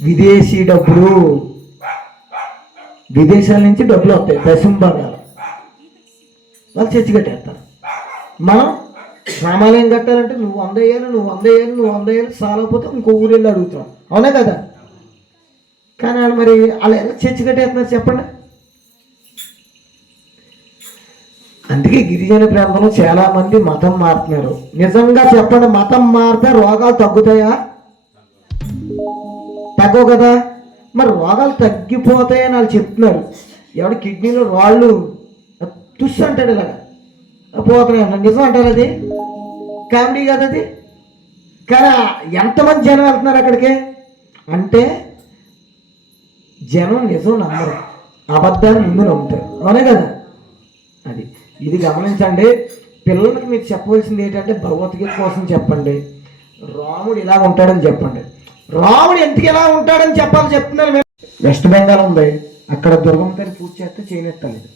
విదేశీ డబ్బులు. విదేశాల నుంచి డబ్బులు వస్తాయి దశంభాగాలు వాళ్ళు చర్చి కట్టేస్తారు. మనం రామాలయం కట్టాలంటే నువ్వు వంద వేయాలి నువ్వు వంద వేయాలి నువ్వు వంద వేయాలి సాలకపోతే ఇంకో ఊరు వెళ్ళి అడుగుతాం అవునా కదా? కానీ వాళ్ళు మరి వాళ్ళు ఎలా చర్చి కట్టేస్తున్నారు చెప్పండి. అందుకే గిరిజన ప్రాంతంలో చాలామంది మతం మారుతున్నారు. నిజంగా చెప్పండి మతం మారితే రోగాలు తగ్గుతాయా? తగ్గవు కదా? మరి రోగాలు తగ్గిపోతాయని వాళ్ళు చెప్తున్నారు. ఎవడు కిడ్నీలో రాళ్ళు తుస్సు అంటాడు ఇలాగా. పోతున్నాయి నిజం అంటారు అది? కామెడీ కదా అది? కానీ ఎంతమంది జనం వెళ్తున్నారు అక్కడికి? అంటే జనం నిజం నమ్మరు. అబద్ధాన్ని ముందు నమ్ముతారు. అవునే కదా? అది. ఇది గమనించండి. పిల్లలకి మీరు చెప్పవలసింది ఏంటంటే భగవద్గీత కోసం చెప్పండి. రాముడు ఇలా ఉంటాడని చెప్పండి. రాముడు ఎందుకు ఎలా ఉంటాడని చెప్పాలి చెప్తున్నారు మేము. వెస్ట్ బెంగాల్ ఉంది. అక్కడ దుర్గమ్మ తల్లి పూజ చేస్తే చేయనెత్తలేదు.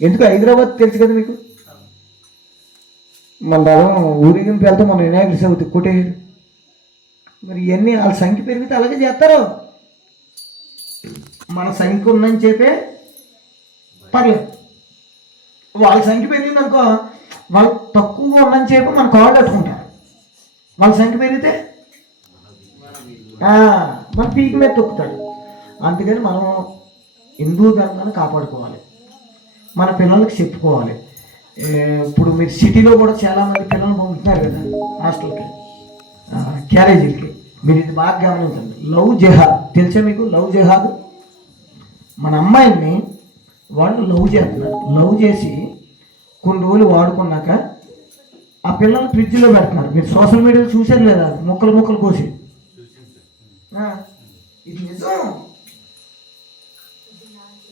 ఎందుకు హైదరాబాద్ తెలుసు కదా మీకు? మన ఊరేగింపు వెళ్తే మన వినాయకుడి చవితి కొట్టేయడు మరి ఇవన్నీ వాళ్ళ సంఖ్య పెరిగితే అలాగే చేస్తారు. మన సంఖ్య ఉందని చెప్పే పర్లేదు. వాళ్ళ సంఖ్య పెరిగిందనుకో వాళ్ళు తక్కువగా ఉందని చెప్పి మన కాళ్ళు కట్టుకుంటారు. వాళ్ళ సంఖ్య పెరిగితే మన పీక్ మీద తొక్కుతాడు. అందుకని మనం హిందూ ధర్మాన్ని కాపాడుకోవాలి. మన పిల్లలకి చెప్పుకోవాలి. ఇప్పుడు మీరు సిటీలో కూడా చాలా మంది పిల్లలు పంపుతున్నారు కదా హాస్టల్కి క్యారేజీలకి మీరు ఇది బాగా గమనించండి. లవ్ జెహాద్ తెలుసా మీకు? లవ్ జెహాద్? మన అమ్మాయిని వాళ్ళు లవ్ చేస్తున్నారు. లవ్ చేసి కొన్ని రోజులు వాడుకున్నాక ఆ పిల్లల్ని ఫ్రిడ్జ్లో పెడుతున్నారు. మీరు సోషల్ మీడియాలో చూసారు లేదా ముక్కలు ముక్కలు కోసి. ఇది నిజం.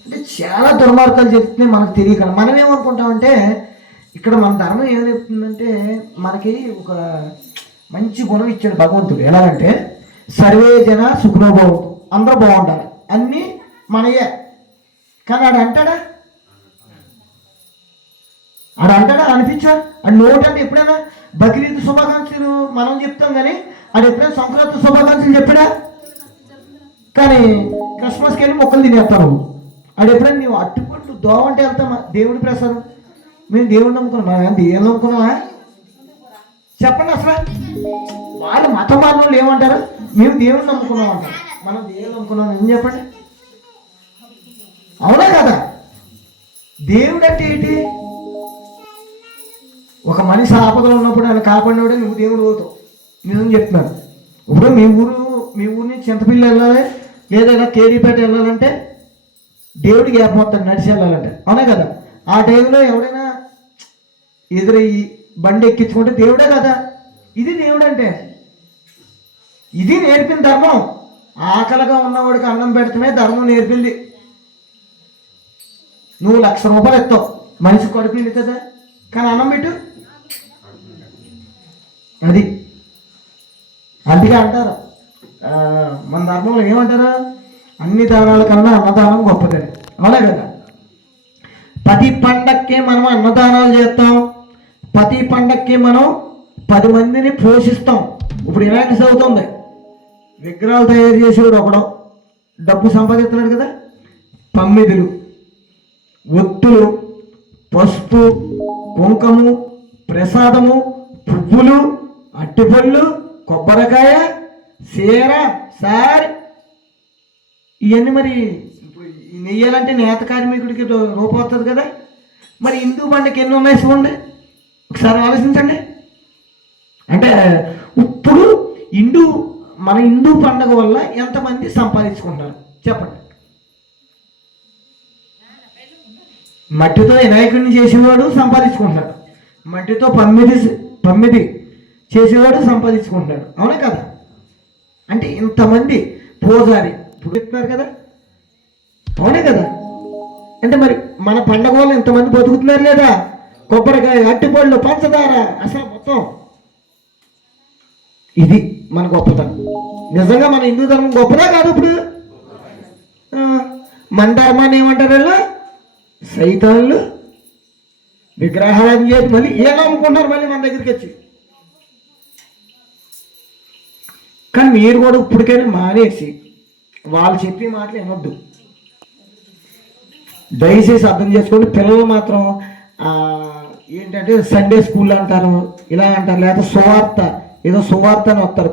అంటే చాలా దుర్మార్గాలు చెప్తున్నాయి మనకు తెలియక మనం ఏమనుకుంటామంటే ఇక్కడ మన ధర్మం ఏం చెప్తుందంటే మనకి ఒక మంచి గుణం ఇచ్చాడు భగవంతుడు. ఎలాగంటే సర్వే జన సుఖనోభవం అందరూ బాగుండాలి. అన్నీ మనయే. కానీ ఆడు అంటాడా? ఆడు అంటాడా? అనిపించా? ఆడు నోట్ అంటే ఎప్పుడైనా బక్రీద్ శుభాకాంక్షలు మనం చెప్తాం కానీ ఆడు ఎప్పుడైనా సంక్రాంతి శుభాకాంక్షలు చెప్పాడా? కానీ క్రిస్మస్కి వెళ్ళి మొక్కలు తినేస్తాను అది ఎప్పుడైనా నువ్వు అట్టుపండు దోవంటే వెళ్తామా? దేవుడి ప్రసాదం? మేము దేవుడిని నమ్ముకున్నాం. మనం నమ్ముకున్నావా దేవుని నమ్ముకున్నామా చెప్పండి అసలు. వాళ్ళు మతం మార్గంలో వాళ్ళు ఏమంటారు? మేము దేవుడిని నమ్ముకున్నాం అంటారు. మనం దేవుడు నమ్ముకున్నాం ఏం చెప్పండి? అవునా కదా? దేవుడు అంటే ఏంటి? ఒక మనిషి ఆపదలో ఉన్నప్పుడు ఆయన కాపాడినోడే నువ్వు దేవుడు పోతావు నిజం చెప్తున్నాను. ఇప్పుడు మీ ఊరు మీ ఊరిని నుంచి చింతపిల్లి వెళ్ళాలి? ఏదైనా ఇలా కేడీపేట వెళ్ళాలంటే దేవుడికి గ్యాప్ మొత్తం నడిచి వెళ్ళాలంటే. అవునా కదా? ఆ టైంలో ఎవడైనా ఎదురయ్యి బండి ఎక్కించుకుంటే దేవుడే కదా. ఇది దేవుడు అంటే ఇది నేర్పిన ధర్మం. ఆకలిగా ఉన్నవాడికి అన్నం పెడతమే ధర్మం నేర్పింది. నువ్వు లక్ష రూపాయలు ఎత్తావు. మనిషి కడుపుంది కదా కానీ అన్నం పెట్టు. అది. అందుకే అంటారు. మన ధర్మంలో ఏమంటారు? అన్ని దానాల కన్నా అన్నదానం గొప్పదని. అవునా కదా? ప్రతి పండక్కి మనం అన్నదానాలు చేస్తాం. ప్రతి పండక్కి మనం పది మందిని పోషిస్తాం. ఇప్పుడు ఇలాంటి చదువుతుంది విగ్రహాలు తయారు చేసేవాడు ఒకడు. డబ్బు సంపాదిస్తున్నాడు కదా? పమ్మిదులు ఒత్తులు పసుపు కుంకము ప్రసాదము పువ్వులు అట్టిపళ్ళు కొబ్బరికాయ చీర సార్. ఇవన్నీ మరి నెయ్యాలంటే నేత కార్మికుడికి రూ- రూపం వస్తుంది కదా. మరి హిందూ పండుగ ఎన్ని ఉన్నాయి చూడండి. ఒకసారి ఆలోచించండి. అంటే ఇప్పుడు హిందూ మన హిందూ పండుగ వల్ల ఎంతమంది సంపాదించుకుంటారు చెప్పండి. మట్టితో వినాయకుడిని చేసేవాడు సంపాదించుకుంటాడు మట్టితో పమ్మిది పమ్మిది చేసేవాడు సంపాదించుకుంటాడు అవునా కదా? అంటే ఇంతమంది పూజారి. ఇప్పుడు చెప్తున్నారు కదా? అవునే కదా? అంటే మరి మన పండగ వాళ్ళు ఇంతమంది బతుకుతున్నారు లేదా? కొబ్బరికాయ అట్టిపళ్ళు పంచదార అసలు మొత్తం. ఇది మన గొప్పతనం. నిజంగా మన హిందూ ధర్మం గొప్పదా కాదు ఇప్పుడు? మన ధర్మాన్ని ఏమంటారు వీళ్ళు? సైతాన్లు. విగ్రహాలను చేసి మళ్ళీ ఏం నమ్ముకుంటారు మళ్ళీ మన దగ్గరికి వచ్చి. కానీ మీరు కూడా ఇప్పటికైనా మానేసి వాళ్ళు చెప్పే మాటలు వినొద్దు. దయచేసి అర్థం చేసుకోండి. పిల్లలు మాత్రం ఆ, ఏంటంటే సండే స్కూల్ అంటారు ఇలా అంటారు లేదా సువార్త ఏదో సువార్త అని వస్తారు.